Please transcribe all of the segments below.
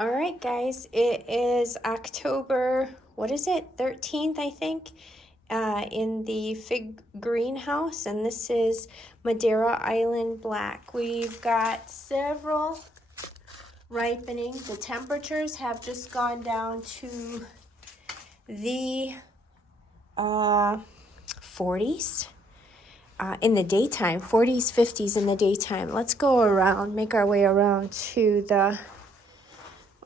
All right, guys, it is October, what is it, 13th, I think, in the Fig greenhouse, and this is Madeira Island Black. We've got several ripening. The temperatures have just gone down to the 40s. In the daytime, 40s, 50s in the daytime. Let's go around, make our way around to the,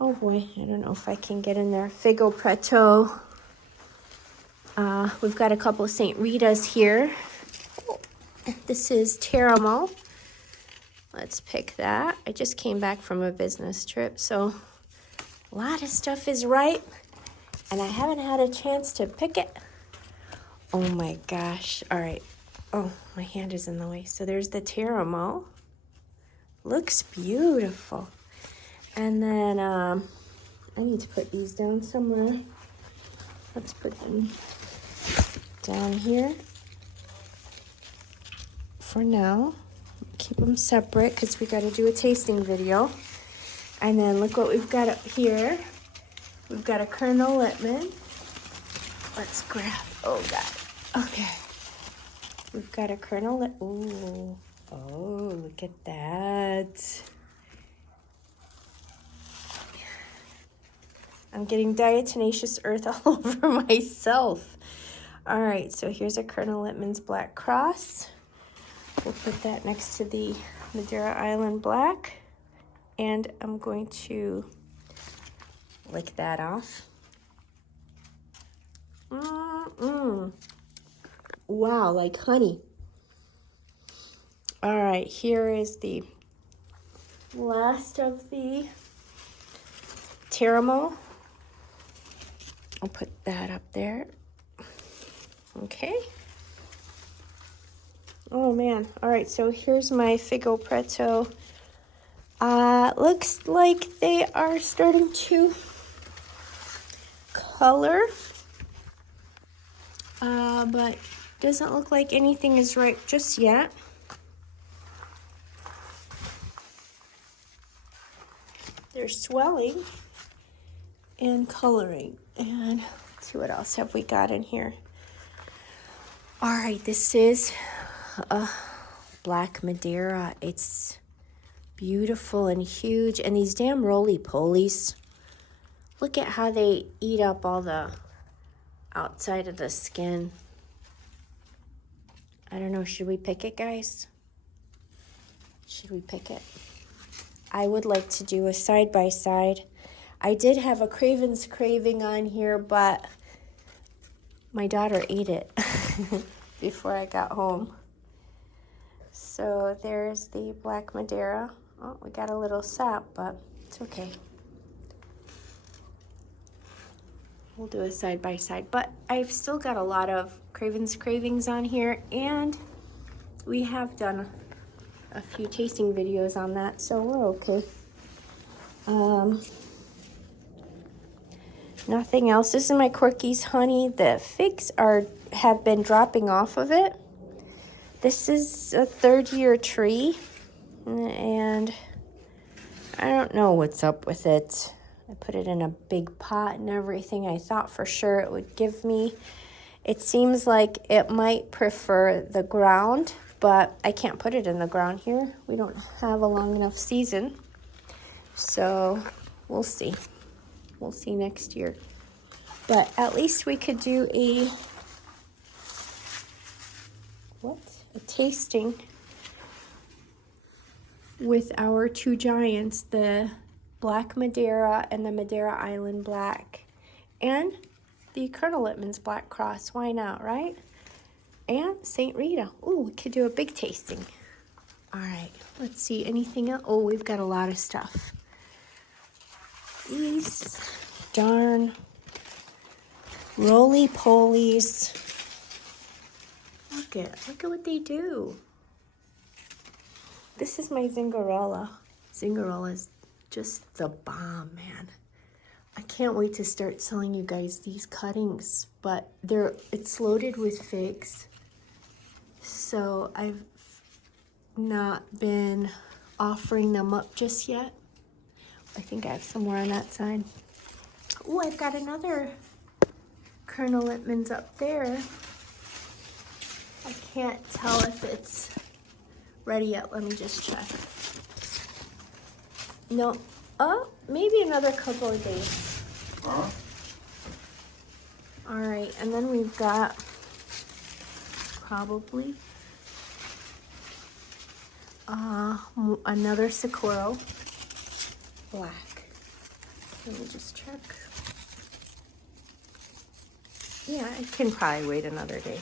oh boy, I don't know if I can get in there. Figo Preto. We've got a couple of St. Rita's here. This is Tamo. Let's pick that. I just came back from a business trip, so a lot of stuff is ripe, and I haven't had a chance to pick it. Oh my gosh. All right. Oh, my hand is in the way. So there's the Tamo. Looks beautiful. And then I need to put these down somewhere. Let's put them down here for now. Keep them separate because we got to do a tasting video. And then look what we've got up here. We've got a Colonel Littman. Let's grab, oh God, okay. We've got a Colonel Littman, ooh, oh, look at that. I'm getting diatomaceous earth all over myself. All right, so here's a Colonel Littman's Black Cross. We'll put that next to the Madeira Island Black. And I'm going to lick that off. Wow, like honey. All right, here is the last of the Tamo. I'll put that up there. Okay. Oh man. All right, so here's my Figo Preto. Looks like they are starting to color. But doesn't look like anything is ripe just yet. They're swelling and coloring. And let's see, what else have we got in here? All right, this is Black Madeira. It's beautiful and huge. And these damn roly-polies, look at how they eat up all the outside of the skin. I don't know, should we pick it, guys? Should we pick it? I would like to do a side-by-side. I did have a Craven's Craving on here, but my daughter ate it before I got home. So there's the Black Madeira. Oh, we got a little sap, but it's okay. We'll do a side-by-side, but I've still got a lot of Craven's Cravings on here, and we have done a few tasting videos on that, so we're okay. Nothing else. This is my Corky's Honey. The figs have been dropping off of it. This is a third-year tree, and I don't know what's up with it. I put it in a big pot and everything. I thought for sure it would give me. It seems like it might prefer the ground, but I can't put it in the ground here. We don't have a long enough season. So we'll see. We'll see next year. But at least we could do a tasting with our two giants, the Black Madeira and the Madeira Island Black, and the Colonel Littman's Black Cross. Why not, right? And St. Rita. Oh, we could do a big tasting. All right, let's see, anything else? Oh, we've got a lot of stuff. These darn roly-polies. Look at what they do. This is my Zingarella. Zingarella is just the bomb, man. I can't wait to start selling you guys these cuttings, but it's loaded with figs. So I've not been offering them up just yet. I think I have some more on that side. Oh, I've got another Colonel Littman's up there. I can't tell if it's ready yet. Let me just check. No. Oh, maybe another couple of days. Huh? All right, and then we've got probably another Socorro black. Let me just check. Yeah, I can probably wait another day.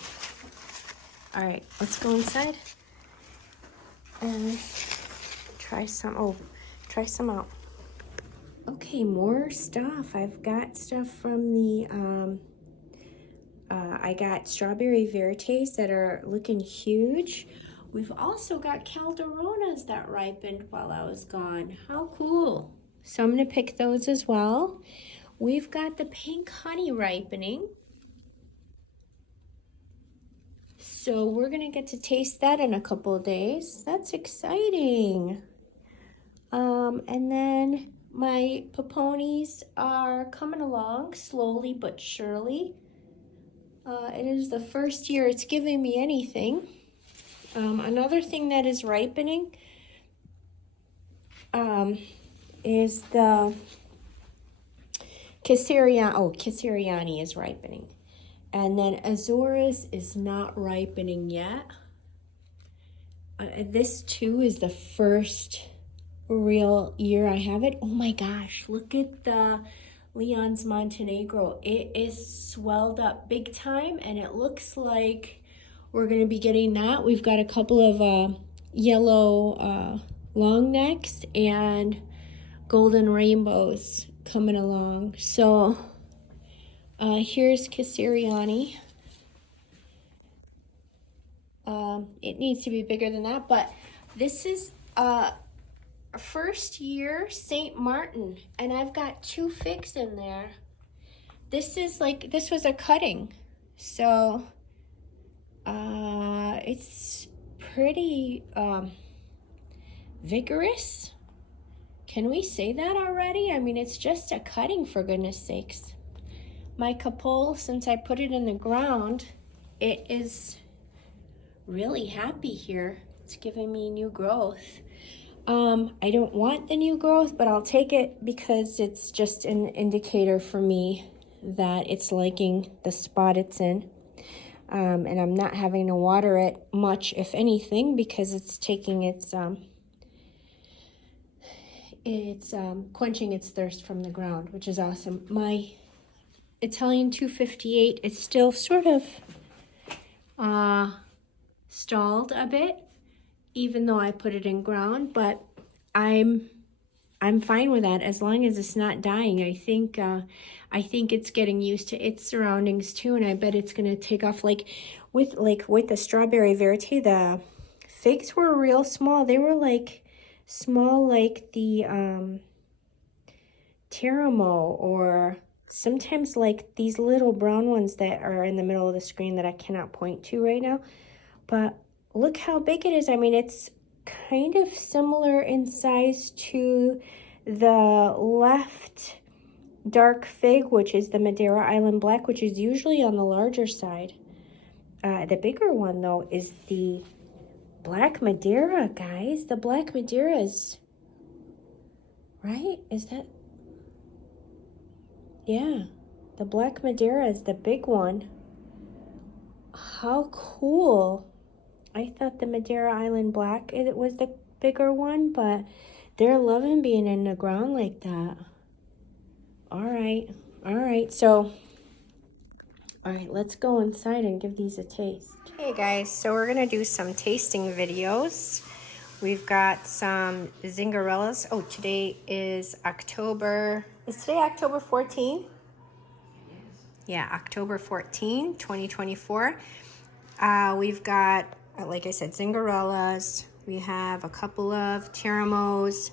All right, let's go inside and try some. Oh, try some out. Okay, more stuff. I've got stuff from the I got strawberry vertes that are looking huge. We've also got Calderonas that ripened while I was gone. How cool. So I'm gonna pick those as well. We've got the pink honey ripening. So we're gonna get to taste that in a couple of days. That's exciting. And then my peponis are coming along slowly but surely. It is the first year it's giving me anything. Another thing that is ripening is the Caesariani is ripening. And then Azores is not ripening yet. This too is the first real year I have it. Oh my gosh, look at the Leon's Montenegro. It is swelled up big time, and it looks like we're going to be getting that. We've got a couple of yellow long necks and golden rainbows coming along. So here's Caesariani. It needs to be bigger than that, but this is first year St. Martin, and I've got 2 figs in there. This was a cutting, so it's pretty vigorous. Can we say that already? I mean, it's just a cutting, for goodness sakes. My capole, since I put it in the ground, it is really happy here. It's giving me new growth. I don't want the new growth, but I'll take it because it's just an indicator for me that it's liking the spot it's in. And I'm not having to water it much, if anything, because it's taking its quenching its thirst from the ground, which is awesome. My Italian 258 is still sort of stalled a bit, even though I put it in ground, but I'm fine with that as long as it's not dying. I think it's getting used to its surroundings too, and I bet it's gonna take off. Like with the strawberry Verte, the figs were real small. They were like small like the Teramo, or sometimes like these little brown ones that are in the middle of the screen that I cannot point to right now. But look how big it is. I mean, it's kind of similar in size to the left dark fig, which is the Madeira Island Black, which is usually on the larger side. The bigger one, though, is the Black Madeira, guys. The Black Madeira is, right? Is that? Yeah, the Black Madeira is the big one. How cool. I thought the Madeira Island Black, it was the bigger one, but they're loving being in the ground like that. All right, so, all right, let's go inside and give these a taste. Hey guys, so we're gonna do some tasting videos. We've got some Zingarellas. Oh, today is October 14th? Yeah, October 14, 2024. We've got, like I said, Zingarellas. We have a couple of Teramos.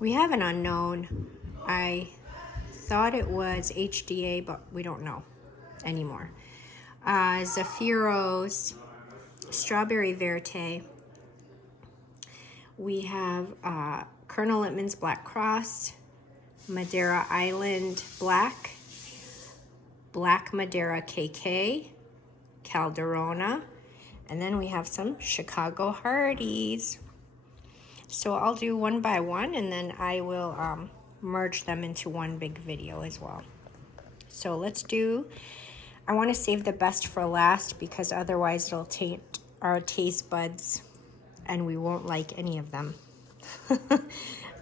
We have an Unknown. I thought it was HDA, but we don't know anymore. Zaffiros, Strawberry Verte. We have Colonel Littman's Black Cross. Madeira Island Black, Black Madeira KK, Calderona, and then we have some Chicago Hardies. So I'll do one by one, and then I will merge them into one big video as well. So let's do, I want to save the best for last because otherwise it'll taint our taste buds and we won't like any of them.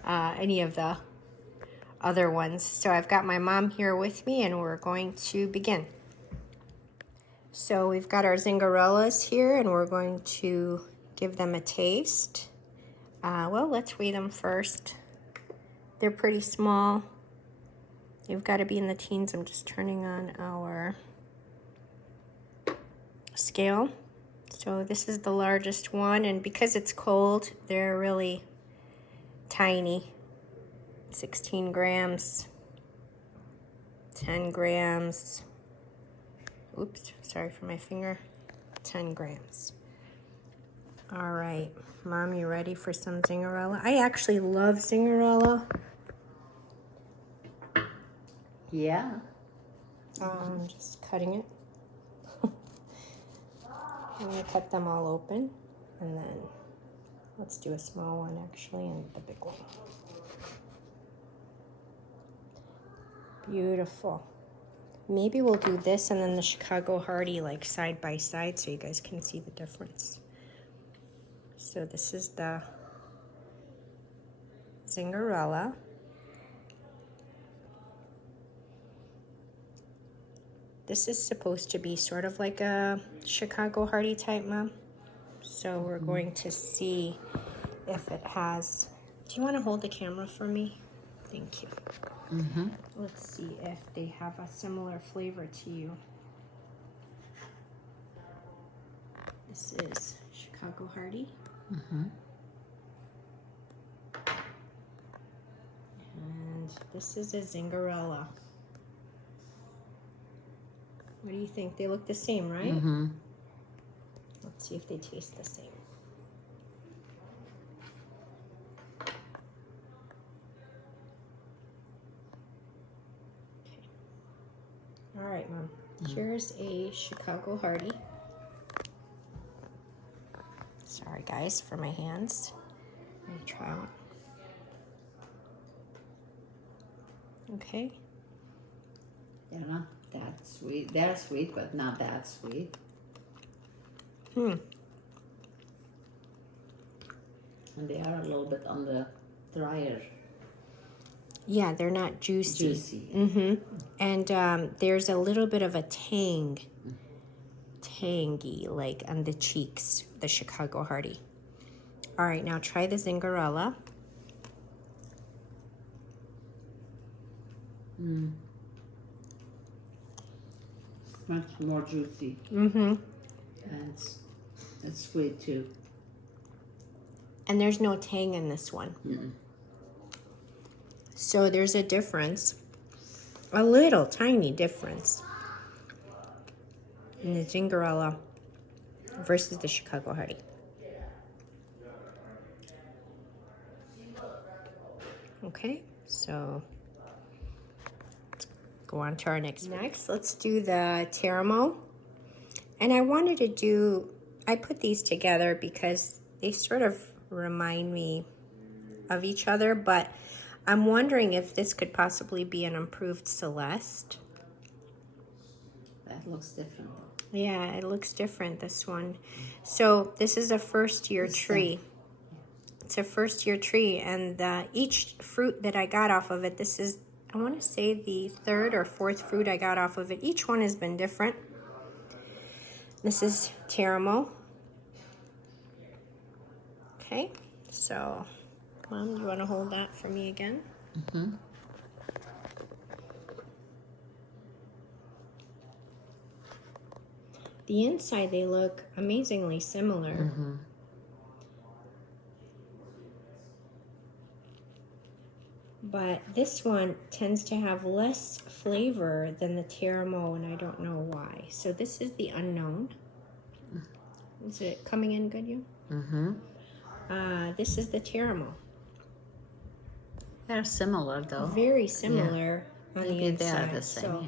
Any of the other ones. So I've got my mom here with me and we're going to begin. So we've got our Zingarellas here and we're going to give them a taste. Well, let's weigh them first. They're pretty small. You've got to be in the teens. I'm just turning on our scale. So this is the largest one, and because it's cold, they're really tiny. 16 grams, 10 grams. Oops, sorry for my finger. 10 grams. All right, Mom, you ready for some Zingarella? I actually love Zingarella. Yeah. I'm just cutting it. I'm gonna cut them all open, and then let's do a small one actually, and the big one. Beautiful. Maybe we'll do this and then the Chicago Hardy like side by side so you guys can see the difference. So this is the Zingarella. This is supposed to be sort of like a Chicago Hardy type, Mom. So we're going to see if it has... Do you want to hold the camera for me? Thank you. Let's see if they have a similar flavor to you. This is Chicago Hardy. And this is a Zingarella. What do you think? They look the same, right? Let's see if they taste the same. Okay. All right, Mom. Here's a Chicago Hardy. Sorry, guys, for my hands. Let me try one. Okay. They're not that sweet. They're sweet, but not that sweet. And they are a little bit on the drier. Yeah, they're not juicy. Juicy. And there's a little bit of a tangy, like on the cheeks, the Chicago Hardy. All right, now try the Zingarella. Much more juicy. And it's sweet too. And there's no tang in this one. So there's a difference, a little tiny difference in the Zingarella versus the Chicago Hardy. Okay, so let's go on to our next. Next, let's do the Tamo. And I wanted to do, I put these together because they sort of remind me of each other, but I'm wondering if this could possibly be an improved Celeste. That looks different. Yeah, it looks different, this one. So this is a first-year tree. It's a first-year tree, and each fruit that I got off of it, this is, I want to say the third or fourth fruit I got off of it. Each one has been different. This is Tamo. Okay, so Mom, do you want to hold that for me again? The inside, they look amazingly similar. But this one tends to have less flavor than the Tamo, and I don't know why. So this is the Unknown. Is it coming in good, you? This is the Tamo. They're similar though. Very similar on the Maybe they are inside. the same. So, Yeah.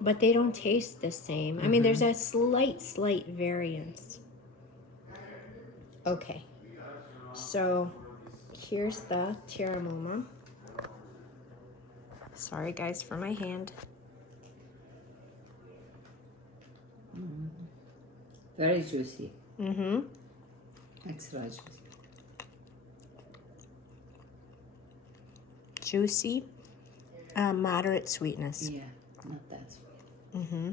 but they don't taste the same. I mean, there's a slight variance. Okay, so here's the Terramoma. Sorry guys for my hand. Very juicy. Mm-hmm. Extra juicy. Juicy, moderate sweetness. Yeah, not that sweet. Mm-hmm.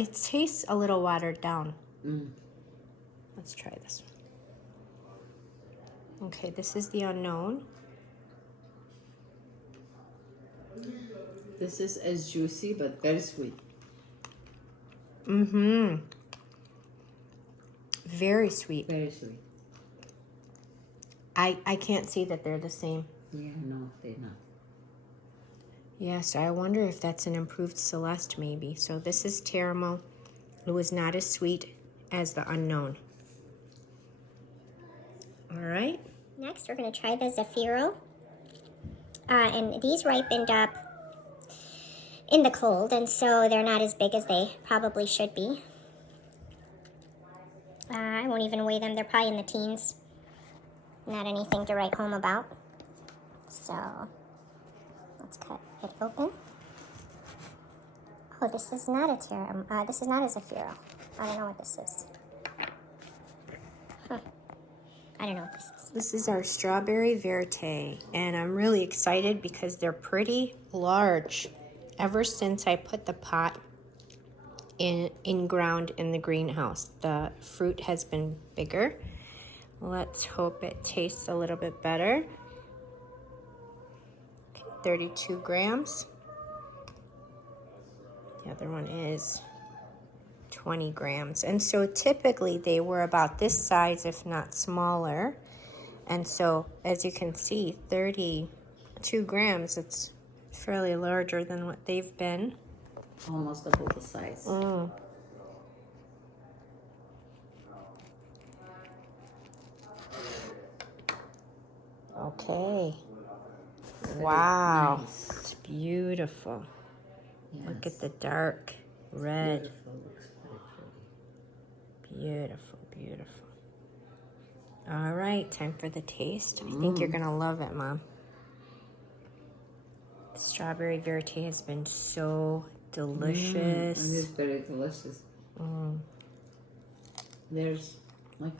It tastes a little watered down. Let's try this one. Okay, this is the Unknown. This is as juicy but very sweet. Mm-hmm. Very sweet. Very sweet. I can't see that they're the same. Yeah, no, they're not. Yeah, so I wonder if that's an improved Celeste maybe. So this is Teramo. It was not as sweet as the Unknown. All right. Next, we're going to try the Zafiro. And these ripened up in the cold, and so they're not as big as they probably should be. I won't even weigh them. They're probably in the teens. Not anything to write home about. So, let's cut it open. Oh, this is not a this is not a Zafiro. I don't know what this is. Huh. I don't know what this is. This is our Strawberry Verte, and I'm really excited because they're pretty large. Ever since I put the pot in ground in the greenhouse, the fruit has been bigger. Let's hope it tastes a little bit better. Okay, 32 grams. The other one is 20 grams. And so typically they were about this size, if not smaller. And so as you can see, 32 grams, it's fairly larger than what they've been. Almost double the size. Okay. Wow. Nice. It's beautiful. Yes. Look at the dark red. Beautiful. Looks very pretty. Beautiful, beautiful. All right, time for the taste. I think you're going to love it, Mom. The Strawberry Verte has been so delicious. It is very delicious. There's like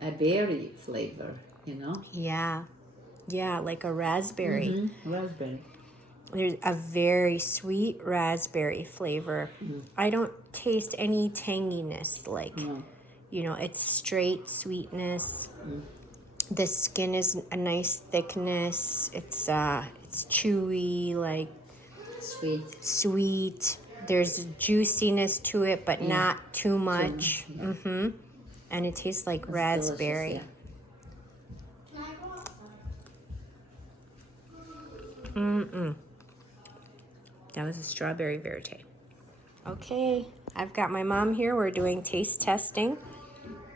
a berry flavor, you know? Yeah. Yeah, like a raspberry. Raspberry. There's a very sweet raspberry flavor. I don't taste any tanginess. Like, you know, it's straight sweetness. The skin is a nice thickness. It's chewy, like sweet. There's juiciness to it, but not too much. And it tastes like It's raspberry. delicious, That was a Strawberry Verte. Okay, I've got my mom here. We're doing taste testing.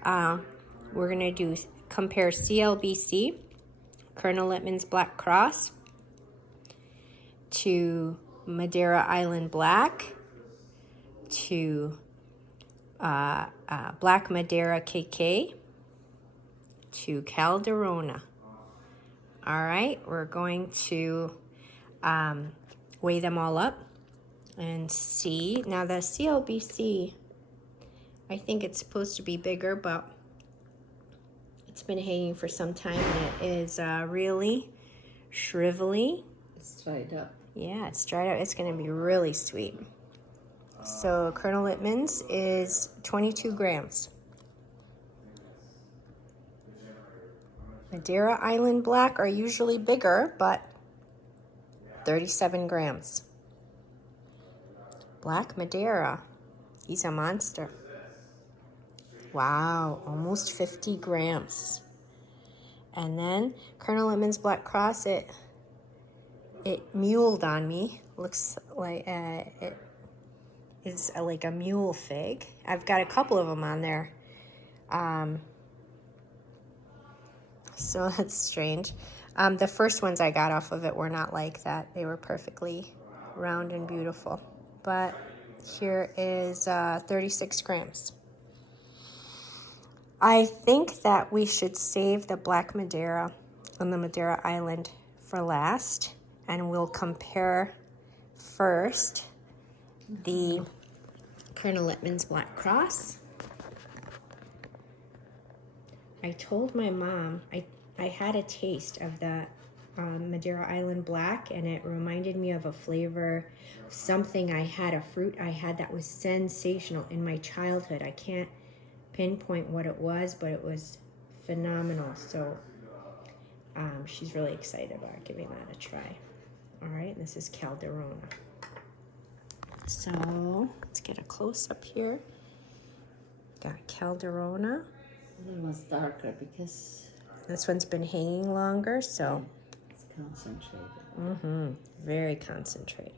We're gonna compare CLBC, Colonel Littman's Black Cross, to Madeira Island Black, to Black Madeira KK, to Calderona. All right, we're going to weigh them all up and see. Now the CLBC, I think it's supposed to be bigger, but it's been hanging for some time and it is really shrivelly. It's dried up. Yeah, it's dried out. It's gonna be really sweet. So Colonel Littman's is 22 grams. Madeira Island Black are usually bigger, but 37 grams. Black Madeira, he's a monster. Wow, almost 50 grams. And then Colonel Littman's Black Cross, it muled on me. Looks like it is like a mule fig. I've got a couple of them on there. So that's strange. The first ones I got off of it were not like that. They were perfectly round and beautiful. But here is 36 grams. I think that we should save the black Madeira on the Madeira Island for last. And we'll compare first the Colonel Littman's Black Cross. I told my mom I had a taste of the Madeira Island Black, and it reminded me of a flavor, something I had, a fruit I had that was sensational in my childhood. I can't pinpoint what it was, but it was phenomenal. So she's really excited about giving that a try. All right, this is Calderona. So let's get a close-up here. Got Calderona. That one's darker because This one's been hanging longer, so it's concentrated. very concentrated.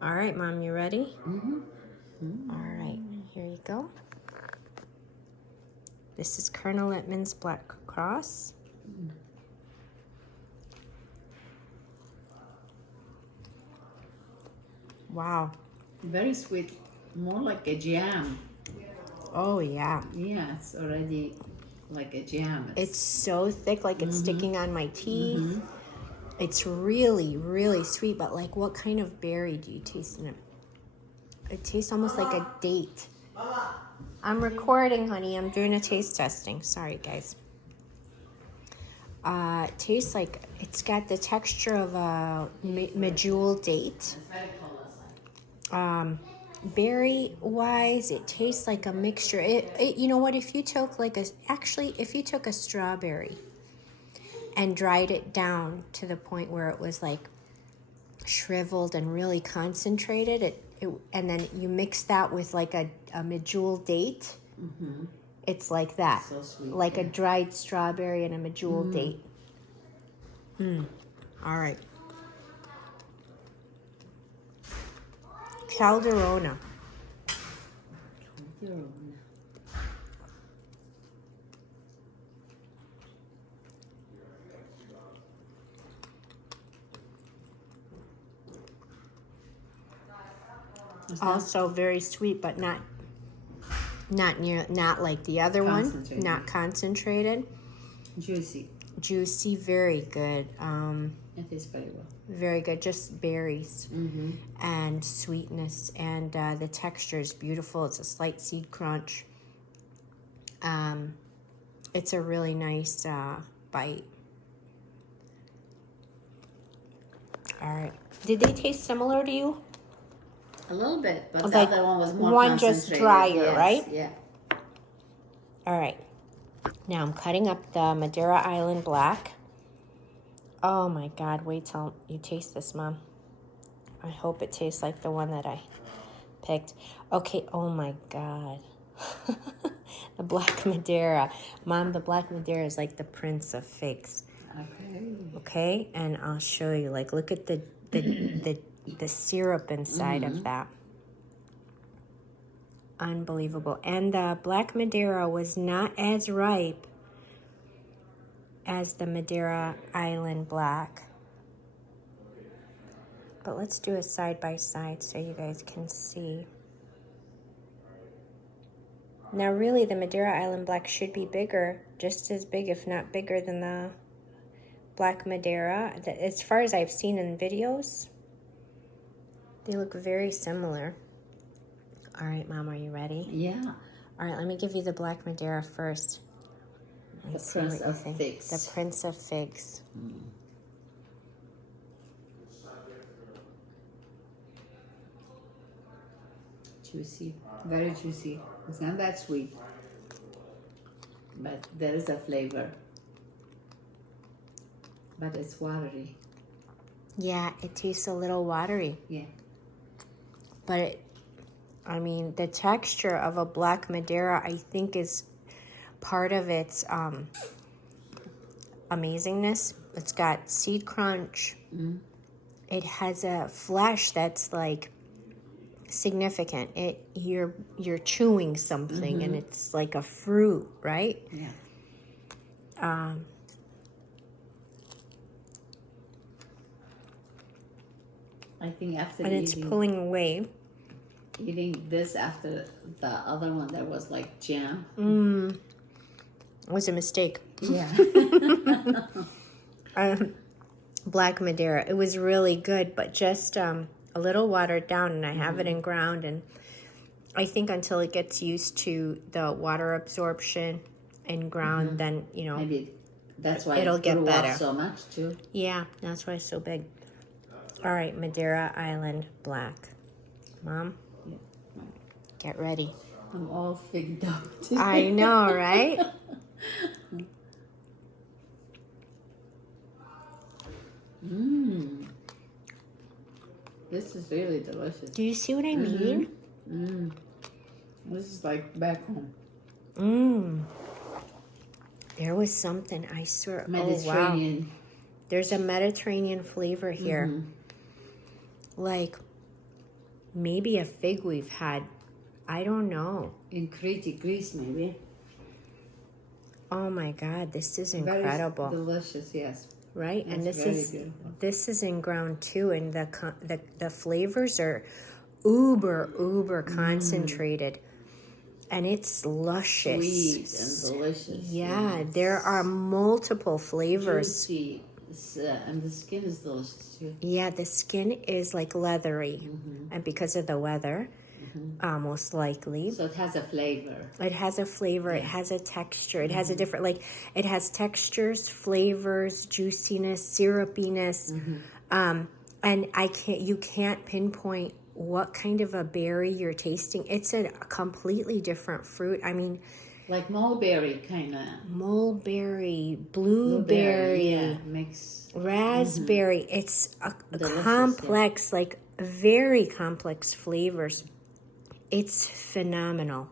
All right, Mom, you ready? All right, here you go. This is Colonel Littman's Black Cross. Wow. Very sweet, more like a jam. Oh, yeah. Yeah, it's already like a jam. It's so thick, like it's sticking on my teeth. It's really, really sweet, but like what kind of berry do you taste in it? It tastes almost like a date. I'm recording, honey. I'm doing a taste testing. Sorry, guys. It tastes like it's got the texture of a medjool date. Berry wise, it tastes like a mixture. It you know what? If you took if you took a strawberry and dried it down to the point where it was like shriveled and really concentrated, and then you mix that with like a medjool date, it's like that. So sweet, like a dried strawberry and a medjool date. All right. Calderona. Also very sweet, but not like the other one. Not concentrated. Juicy, very good. It tastes very well. Very good, just berries and sweetness, and the texture is beautiful. It's a slight seed crunch. It's a really nice bite. All right. Did they taste similar to you? A little bit, but Like the other one was more one just concentrated. drier, Yes, right? Yeah. All right. Now I'm cutting up the Madeira Island Black. Oh my God, wait till you taste this, Mom. I hope it tastes like the one that I picked. Okay, oh my God. The Black Madeira. Mom, the Black Madeira is like the Prince of Figs. Okay, and I'll show you. Like, look at the syrup inside of that. Unbelievable. And the Black Madeira was not as ripe as the Madeira Island Black. But let's do a side by side so you guys can see. Now really the Madeira Island Black should be bigger, just as big if not bigger than the Black Madeira. As far as I've seen in videos, they look very similar. All right, Mom, are you ready? Yeah. All right, let me give you the Black Madeira first. The Prince of Figs. The Prince of Figs. Juicy, very juicy. It's not that sweet, but there is a flavor. But it's watery. Yeah, it tastes a little watery. Yeah. But the texture of a Black Madeira, I think, is part of its amazingness. It's got seed crunch. It has a flesh that's like significant. You're chewing something and it's like a fruit, right? Yeah. I think after and it's pulling away. eating this after the other one that was like jam. It was a mistake. Yeah. Black Madeira. It was really good, but just a little watered down, and I have it in ground, and I think until it gets used to the water absorption in ground, then, you know, Maybe that's why it'll it get grew better. up so much too. Yeah, that's why it's so big. All right, Madeira Island Black. Mom, Yeah. get ready. I'm all figged up today. I know, right? This is really delicious. Do you see what I mean? This is like back home. There was something, I swear. Mediterranean. Oh, wow. There's a Mediterranean flavor here. Like maybe a fig we've had. I don't know. In Crete, Greece, maybe. Oh my God, this is incredible. Very delicious, yes. Right? And That's this very is beautiful. this is in ground too, and the flavors are uber concentrated, and it's luscious. Sweet and delicious. Yeah, there are multiple flavors. Juicy. And the skin is delicious too. Yeah, the skin is like leathery, and because of the weather, most likely. So it has a flavor. It has a flavor. It has a texture. It has a different, like, it has textures, flavors, juiciness, syrupiness. And you can't pinpoint what kind of a berry you're tasting. It's a completely different fruit. I mean, Like mulberry kind of. mulberry, blueberry, Yeah, mix. raspberry. It's a Delicious, complex, like very complex flavors. It's phenomenal.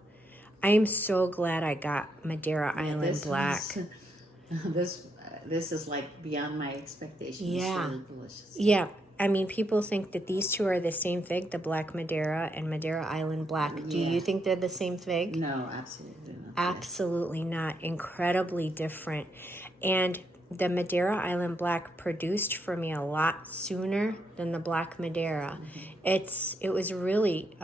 I am so glad I got Madeira Island This Black. This is like beyond my expectations. Yeah. It's really delicious. Yeah, I mean, people think that these two are the same fig, the Black Madeira and Madeira Island Black. Do Yeah. you think they're the same fig? No, absolutely not. Absolutely not. Incredibly different. And the Madeira Island Black produced for me a lot sooner than the Black Madeira. It was really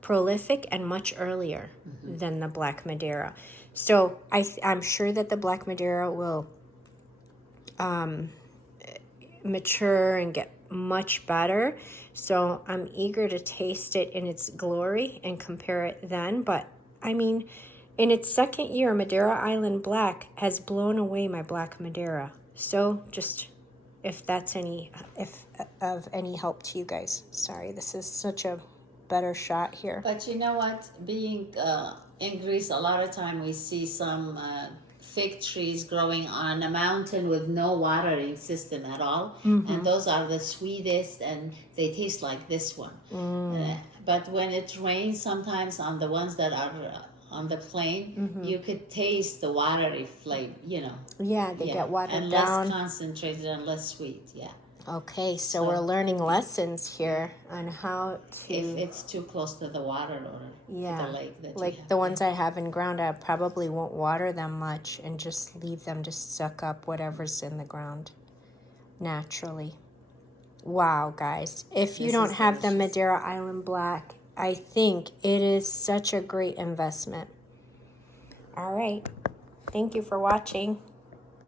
prolific and much earlier than the Black Madeira. So I'm sure that the Black Madeira will mature and get much better. So I'm eager to taste it in its glory and compare it then. But I mean, in its second year, Madeira Island Black has blown away my Black Madeira. So just if of any help to you guys. Sorry, this is such a better shot here. But you know what? Being in Greece, a lot of time we see some fig trees growing on a mountain with no watering system at all. And those are the sweetest, and they taste like this one. But when it rains, sometimes on the ones that are on the plain, you could taste the watery flavor, you know. Yeah, they get watered and down. less concentrated and less sweet, yeah. Okay, so we're learning lessons here on how to... If it's too close to the water or the lake that you like have. the ones I have in ground, I probably won't water them much and just leave them to suck up whatever's in the ground naturally. Wow, guys. If you don't have the Madeira Island Black, I think it is such a great investment. All right. Thank you for watching.